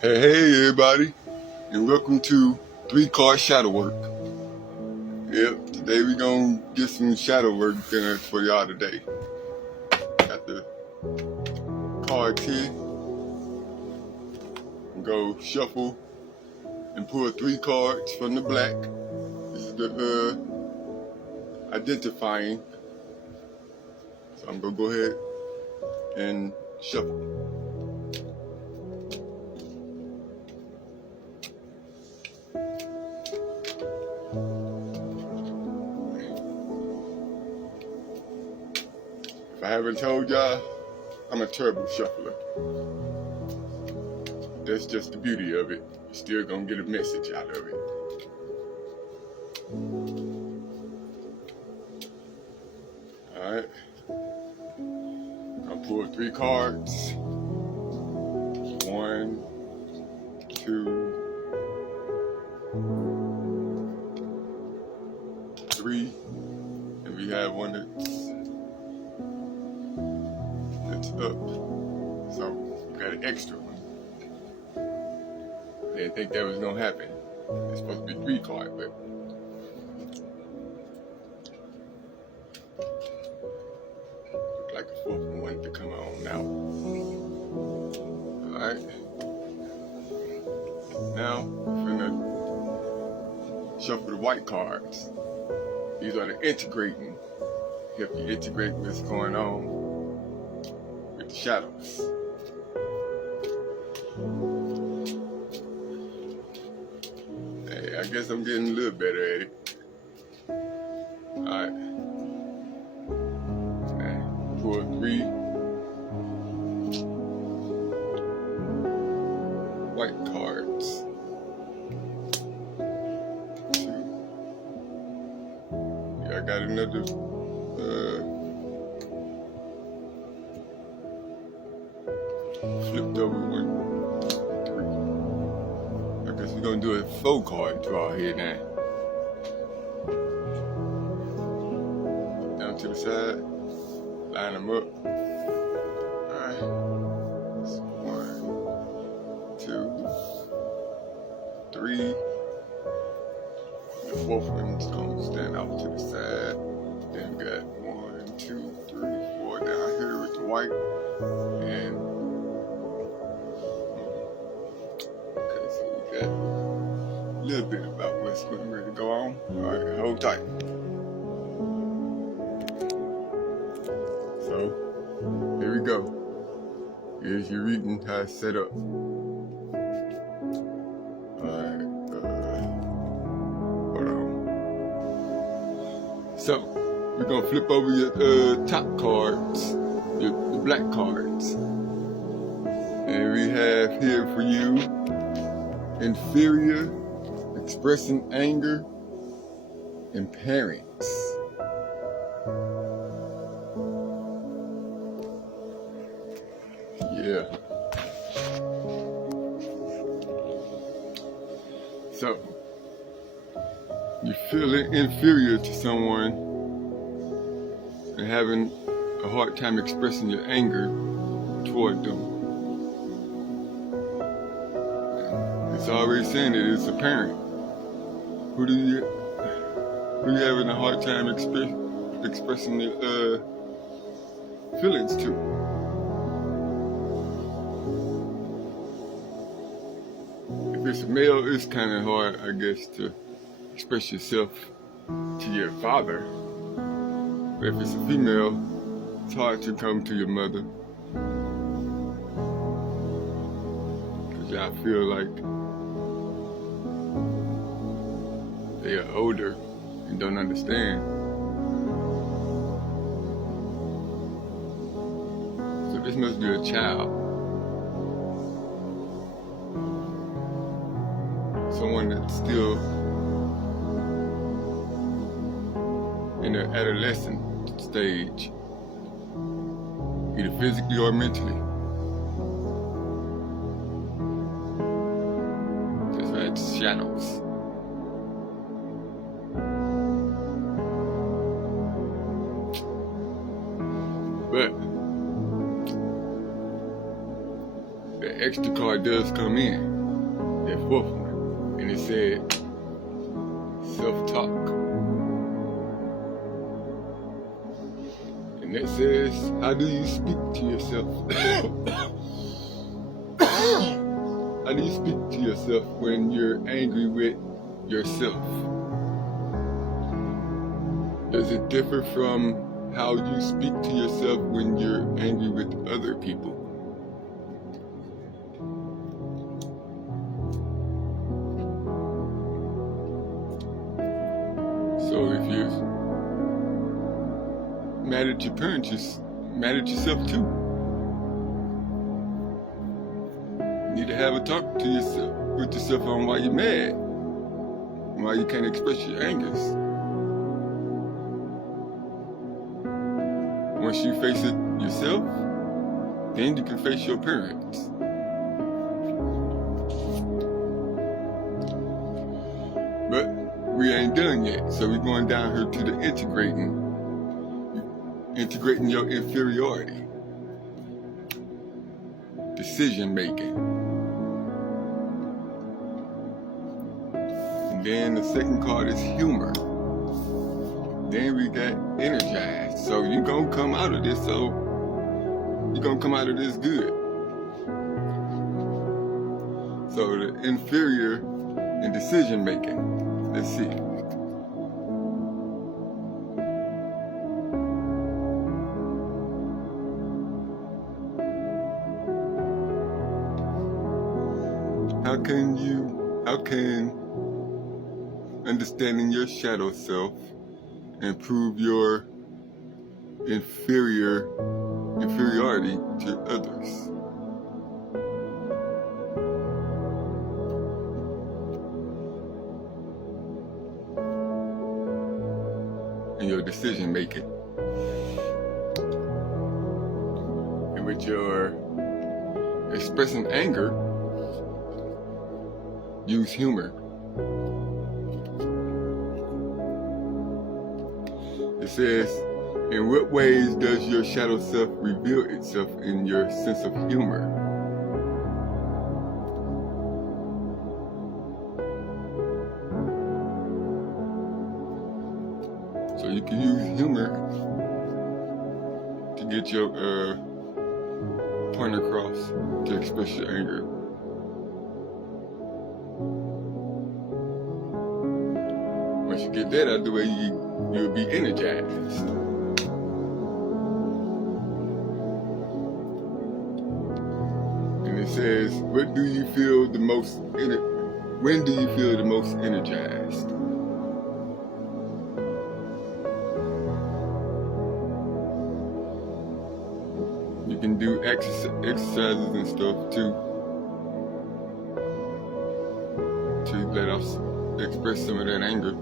Hey everybody, and welcome to 3-card shadow work. Yep, today we gonna get some shadow work done for y'all today. Got the cards here. Go shuffle and pull 3 cards from the black. This is the identifying. So I'm gonna go ahead and shuffle. If I haven't told y'all, I'm a terrible shuffler. That's just the beauty of it. You're still gonna get a message out of it. Alright. I'll pull 3 cards. 1, 2, 3. And we have one that's up. So we got an extra one. I didn't think that was gonna happen. It's supposed to be 3 cards, but looked like the 4th one wanted to come on now. Alright. Now we're gonna shuffle the white cards. These are the integrating. Help you integrate what's going on with the shadows. Hey, I guess I'm getting a little better at it. Alright. Pull 3 white cards. 2. Yeah, I got another flipped over 1, 3. I guess we're gonna do a 4 card draw here now. Down to the side, line them up. Alright. 1, 2, 3. The 4th one's gonna stand off to the side. Then we got 1, 2, 3, 4 down here with the white. And okay, so we got a little bit about what's getting ready to go on. Alright, hold tight. So here we go. Here's your reading, how it's set up. Alright, hold on. So we're gonna flip over your top cards, the black cards. And we have here for you, inferior, expressing anger, and parents. Yeah. So, you feel inferior to someone and having a hard time expressing your anger toward them. It's already saying that it's a parent. Who you having a hard time expressing your feelings to? If it's a male, it's kind of hard, I guess, to express yourself to your father. But if it's a female, it's hard to come to your mother. Because y'all feel like they are older and don't understand. So this must be a child. Someone that's still in their adolescent stage, either physically or mentally. That's why it's shadows. But the extra card does come in. that fourth one, and it said self-talk. And that says, how do you speak to yourself? How do you speak to yourself when you're angry with yourself? Does it differ from how you speak to yourself when you're angry with other people? So if you're mad at your parents, you're mad at yourself too. You need to have a talk to yourself with yourself on why you're mad, and why you can't express your angers. Once you face it yourself, then you can face your parents. But we ain't done yet, so we're going down here to the integrating your inferiority, decision making. And then the second card is humor. Then we got energized. So you're gonna come out of this, good. So the inferior in decision making. Let's see. How can understanding your shadow self improve your inferiority to others? In your decision making. And with your expressing anger, use humor. It says, in what ways does your shadow self reveal itself in your sense of humor? So you can use humor to get your point across, to express your anger. Once you get that out of the way, you'll be energized. And it says, when do you feel the most energized? You can do exercises and stuff to let us express some of that anger.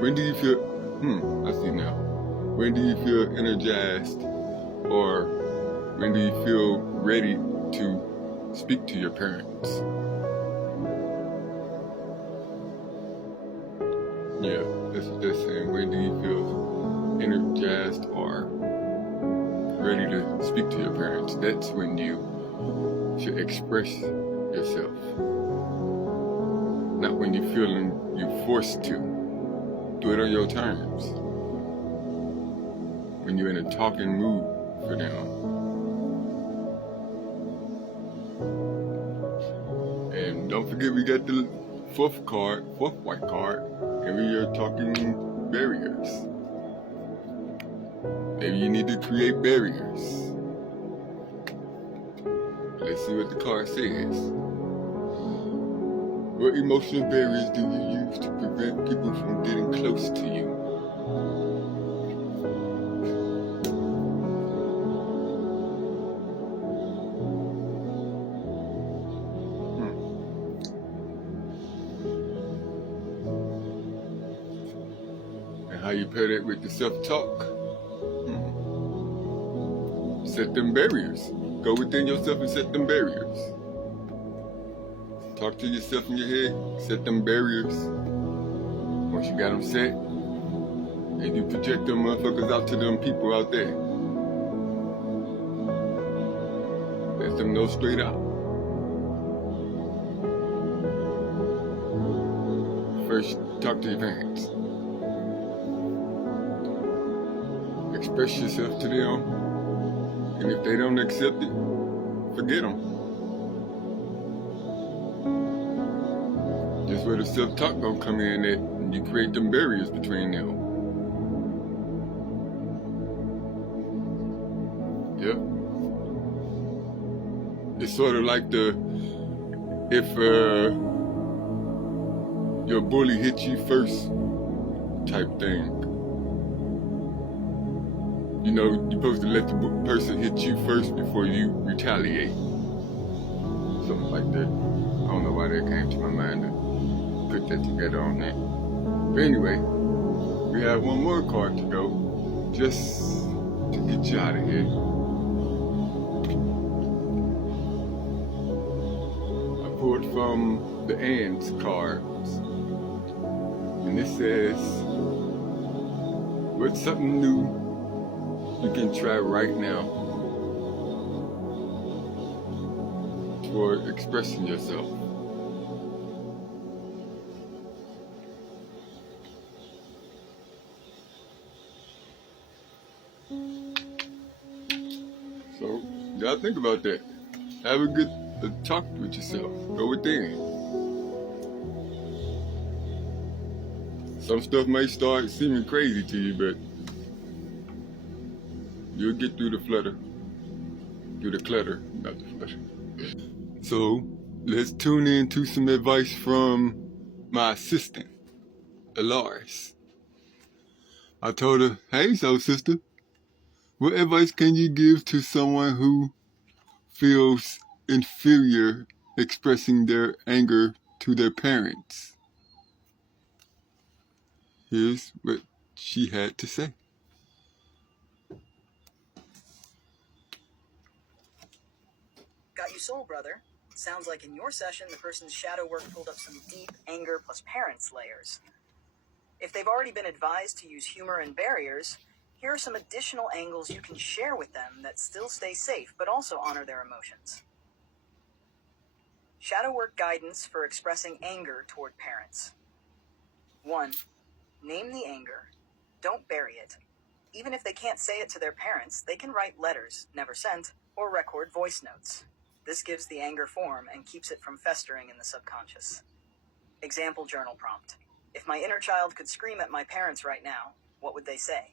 When do you feel, I see now. When do you feel energized, or when do you feel ready to speak to your parents? Yeah, that's what they're saying. When do you feel energized or ready to speak to your parents? That's when you should express yourself. Not when you're feeling you're forced to. Do it on your terms. When you're in a talking mood for them. And don't forget, we got the fourth white card, and we are talking barriers. Maybe you need to create barriers. Let's see what the card says. What emotional barriers do you use to prevent people from getting close to you? And how you pair that with the self-talk? Set them barriers. Go within yourself and set them barriers. Talk to yourself in your head, set them barriers. Once you got them set, and you project them motherfuckers out to them people out there. lets them know straight out. First, talk to your parents. Express yourself to them, and if they don't accept it, forget them. That's where the self-talk gonna come in at, and you create them barriers between them. Yep. It's sort of like if your bully hits you first type thing. You know, you're supposed to let the person hit you first before you retaliate. Something like that. I don't know why that came to my mind to put that together on that. But anyway, we have one more card to go, just to get you out of here. I pulled from the Ands cards, and it says, what's something new you can try right now for expressing yourself? So, you gotta think about that. Have a good talk with yourself. Go within. Some stuff may start seeming crazy to you, but you'll get through the clutter, not the flutter. So, let's tune in to some advice from my assistant, Elaris. I told her, hey, so sister, what advice can you give to someone who feels inferior expressing their anger to their parents? Here's what she had to say. Got you sold, brother. Sounds like in your session, the person's shadow work pulled up some deep anger plus parents layers. If they've already been advised to use humor and barriers, here are some additional angles you can share with them that still stay safe, but also honor their emotions. Shadow work guidance for expressing anger toward parents. 1. Name the anger. Don't bury it. Even if they can't say it to their parents, they can write letters, never sent, or record voice notes. This gives the anger form and keeps it from festering in the subconscious. Example journal prompt. If my inner child could scream at my parents right now, what would they say?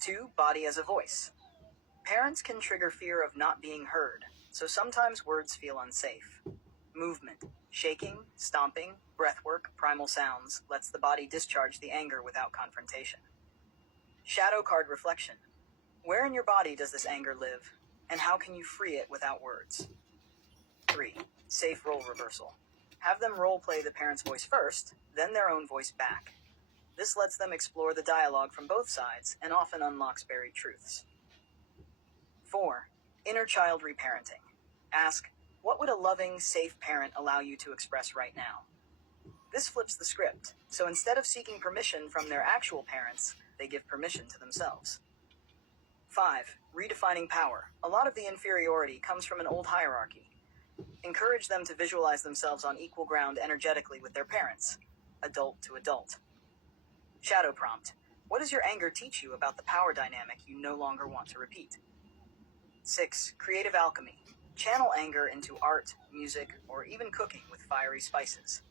2. Body as a voice. Parents can trigger fear of not being heard, so sometimes words feel unsafe. Movement. Shaking, stomping, breathwork, primal sounds lets the body discharge the anger without confrontation. Shadow card reflection. Where in your body does this anger live, and how can you free it without words? 3. Safe role reversal. Have them role play the parent's voice first, then their own voice back. This lets them explore the dialogue from both sides and often unlocks buried truths. 4. Inner child reparenting. Ask, what would a loving, safe parent allow you to express right now? This flips the script, so instead of seeking permission from their actual parents, they give permission to themselves. 5. Redefining power. A lot of the inferiority comes from an old hierarchy. Encourage them to visualize themselves on equal ground energetically with their parents, adult to adult. Shadow prompt. What does your anger teach you about the power dynamic you no longer want to repeat? 6. Creative alchemy. Channel anger into art, music, or even cooking with fiery spices.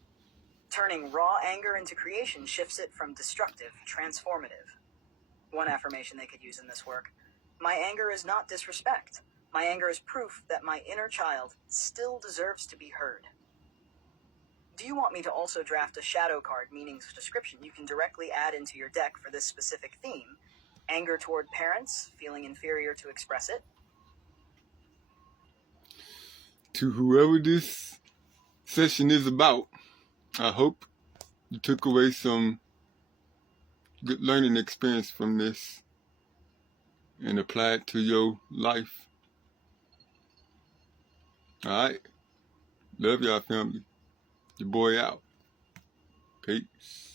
Turning raw anger into creation shifts it from destructive to transformative. One affirmation they could use in this work. My anger is not disrespect. My anger is proof that my inner child still deserves to be heard. Do you want me to also draft a shadow card meanings description you can directly add into your deck for this specific theme? Anger toward parents, feeling inferior to express it? To whoever this session is about, I hope you took away some good learning experience from this and apply it to your life. Alright? Love y'all, family. Your boy out. Peace.